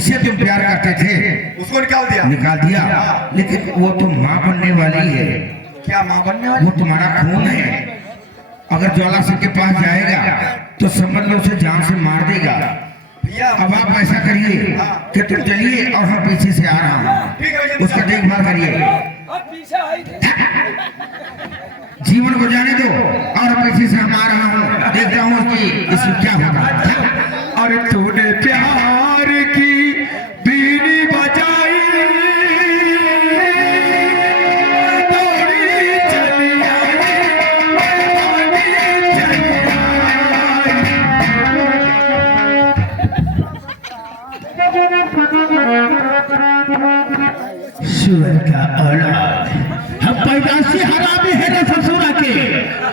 जिससे तुम प्यार करते थे उसको निकाल दिया। लेकिन वो तो माँ बनने वाली है। क्या माँ बनने वाली? वो तुम्हारा खून है। अगर ज्वाला सिंह के पास जाएगा तो समझ लो उसे जान से मार देगा। भैया अब आप ऐसा करिए कि तुम चलिए और हम पीछे से आ रहा हूँ, उसका देखभाल करिए। जीवन को जाने दो और पीछे से हम आ रहा हूँ, देखता हूँ कि इसमें क्या होगा। अरे तूने प्यार की बीनी बजाई, दौड़ी चली आई, चली आई। सुअर का औलाद, हम पैदाशी हरामी है ना ससुरा के।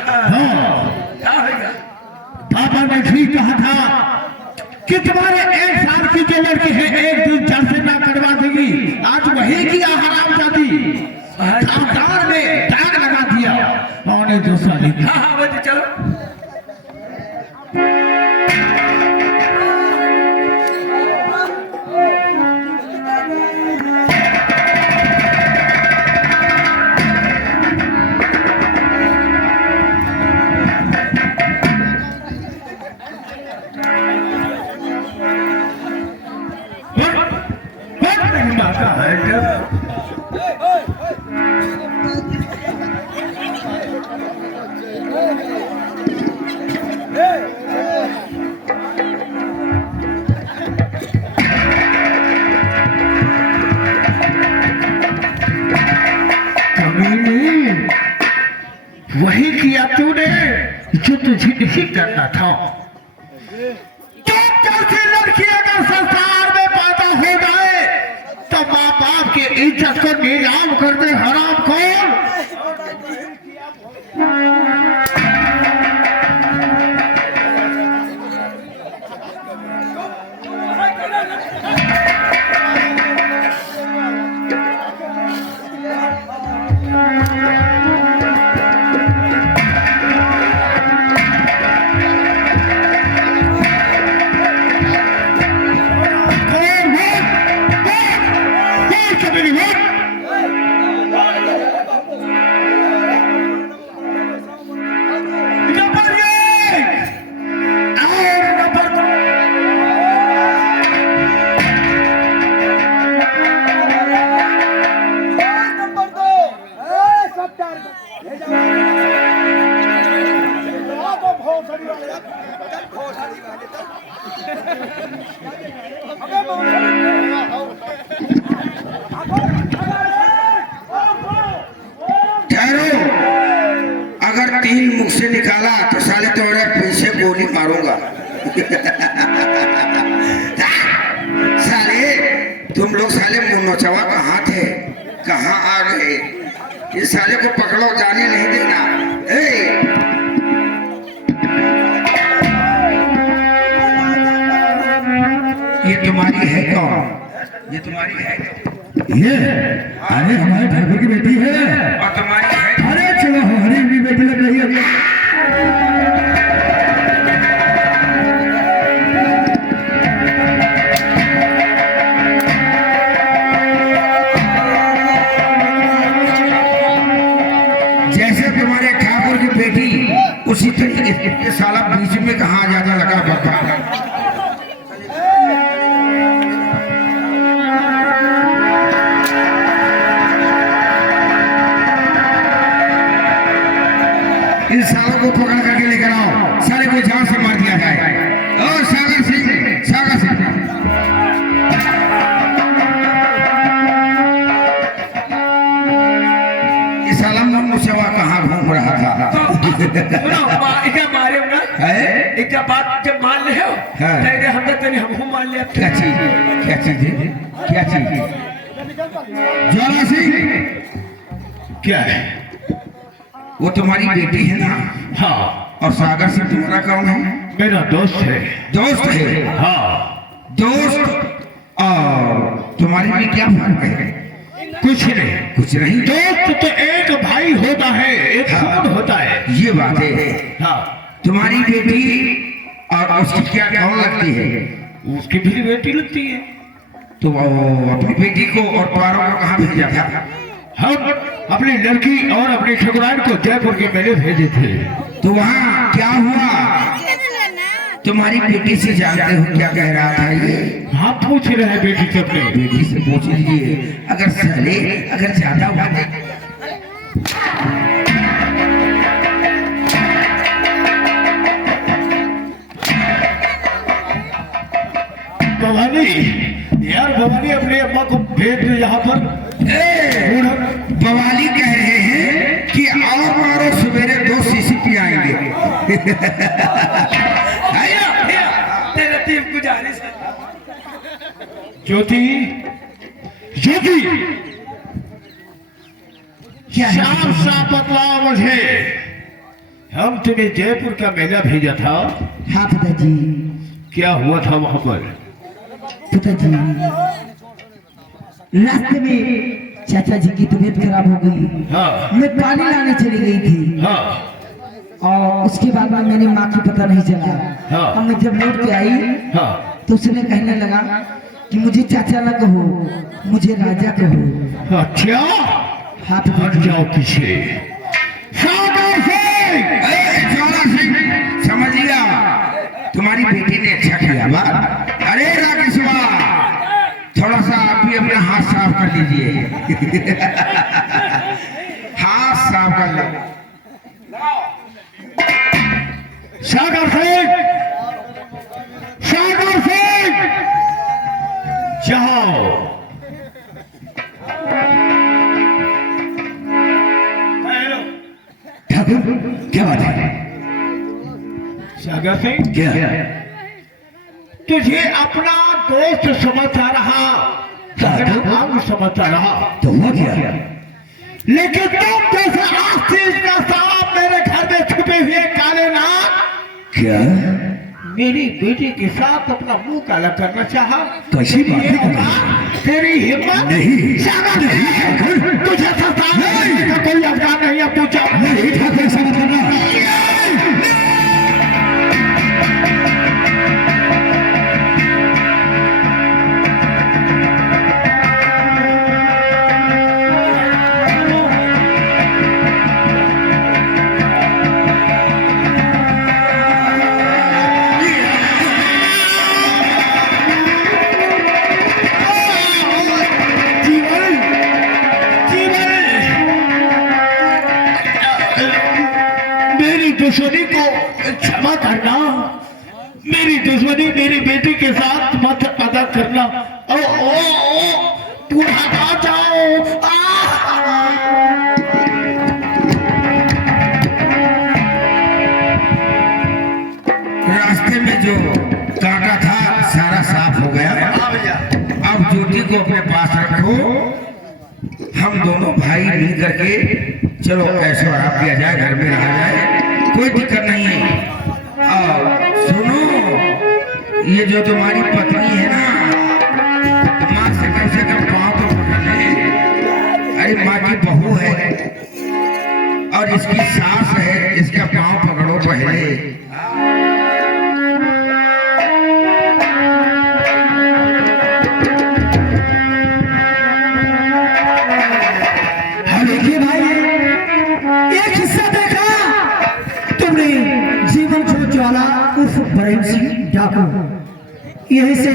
हाँ, पापा ने भी कहा था कि तुम्हारे 1 साल की जो लड़की है 1 दिन चल से ना करवा देगी। आज वही किया हरामजादी, खानदान में दाग लगा दिया। और दूसरा लिखा। हाँ हाँ चलो। वही किया तूने जो तुझे नहीं करना था। तो कैसी लड़की अगर संसार में पैदा हो जाए तो माँ बाप की इज्जत को नीलाम कर दे हराम खोर। अगर 3 मुख से निकाला तो साले तोड़े पीछे गोली मारूंगा। साले तुम लोग साले मुन्नोचवा कहाँ थे, कहाँ आ गए? इस साले को पकड़ो, जाने नहीं देना। ये तुम्हारी है कौन? ये तुम्हारी है? ये अरे हमारे ठाकुर की बेटी है। और तुम्हारी है? अरे चलो हमारी भी बेटी लग रही है। जैसे तुम्हारे ठाकुर की बेटी उसी तरीके से साला बीच में कहाँ ज्यादा लगा पड़ता। इन सालों को पकड़ करके लेकर आओ, सारे को जान से मार दिया जाए। और सागर सिंह, सागर सिंह इस साला मुन्नोचवा कहाँ घूम रहा था? मारे एक बात जब मान ले हो हमने तनी हमको मान लिया। क्या चीज? क्या चीज है? क्या चीज? ज्वाला सिंह क्या है? वो तुम्हारी बेटी है ना? हाँ। और सागर सिंह तुम्हारा कौन है? मेरा दोस्त है। दोस्त है? हाँ। दोस्त और तुम्हारे में क्या फर्क है? कुछ नहीं। कुछ नहीं? दोस्त तो एक भाई होता है, एक खून होता है। ये बात है। हाँ। तुम्हारी बेटी और उसकी क्या कौन लगती है? उसकी भी बेटी लगती है। तो अपनी बेटी को और पारों को कहाँ भेजा था? हम अपनी लड़की और अपने ठकुरान को जयपुर के मेले भेजे थे। तो वहाँ क्या हुआ? तुम्हारी बेटी से जानते हो क्या कह रहा था ये? हाँ, पूछ रहे हैं बेटी से, अपने बेटी से पूछ लीजिए। अगर सहले अगर ज्यादा हुआ भवानी, यार भवानी अपने अम्मा को भेज दो यहाँ पर। बवाली कह रहे हैं कि और मारो सवेरे 2 शीशी पियाएंगे। तेरा तीन गुजारिश है। ज्योति, ज्योति, साफ साफ बतलाओ मुझे, हम तुम्हें जयपुर का मेला भेजा था, हाँ पिताजी। क्या हुआ था वहां पर? पिताजी, रास्ते में चाचा जी की तबीयत खराब हो गई। हाँ, मैं पानी लाने चली गई थी। हाँ, और उसके बाद में मेरी माँ की पता नहीं चला। हाँ। और मैं जब लौट के आई हाँ, तो उसने कहने लगा कि मुझे चाचा न कहो, मुझे राजा कहो। अच्छा, हाँ हट पिताजी। जाओ पीछे। सागर सिंह! ज्वाला सिंह, समझ लिया, तुम्हारी बेटी ने अच्छा किया बा। अरे राकेश बा, थोड़ा सा आप भी अपना हाथ साफ कर लीजिए। हाथ साफ कर लो। सागर सिंह, सागर सिंह, जाओ। ठाकुर, क्या बात है? सागर सिंह, क्या? तुझे अपना दोस्त समझता रहा, भाग समझता रहा, तो हुआ क्या? लेकिन तुम जैसे आस्तीज का सांप मेरे घर में छुपे हुए काले नाग, क्या? मेरी बेटी के साथ अपना मुंह काला करना चाहा। कैसी बात है? तेरी हिम्मत नहीं। सागर सिंह, तुझे सताने का कोई अवसर नहीं। अब तू जा। नहीं ठाकुर, ऐसा मत करना। दुश्मनी को क्षमा करना, मेरी दुश्मनी मेरी बेटी के साथ मत अदा करना। ओ ओ ओ, बुढ़ा जाओ। रास्ते में जो कांटा था सारा साफ हो गया। अब ज्योति को अपने पास रखो, हम दोनों भाई मिल करके चलो ऐसा आराम किया जाए, घर में रहा जाए, कोई दिक्कत नहीं है। और सुनो, ये जो तुम्हारी पत्नी है ना, माँ से कम पाँव तो पकड़ ले। अरे माँ की बहू है और इसकी सास है, इसका पाँव पकड़ो पहले। देखिए भाई, एक हिस्सा देखा तुमने जीवन ज्वाला उर्फ ब्रह्म सिंह डाकू, यही से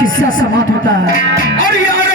हिस्सा समाप्त होता है। और यार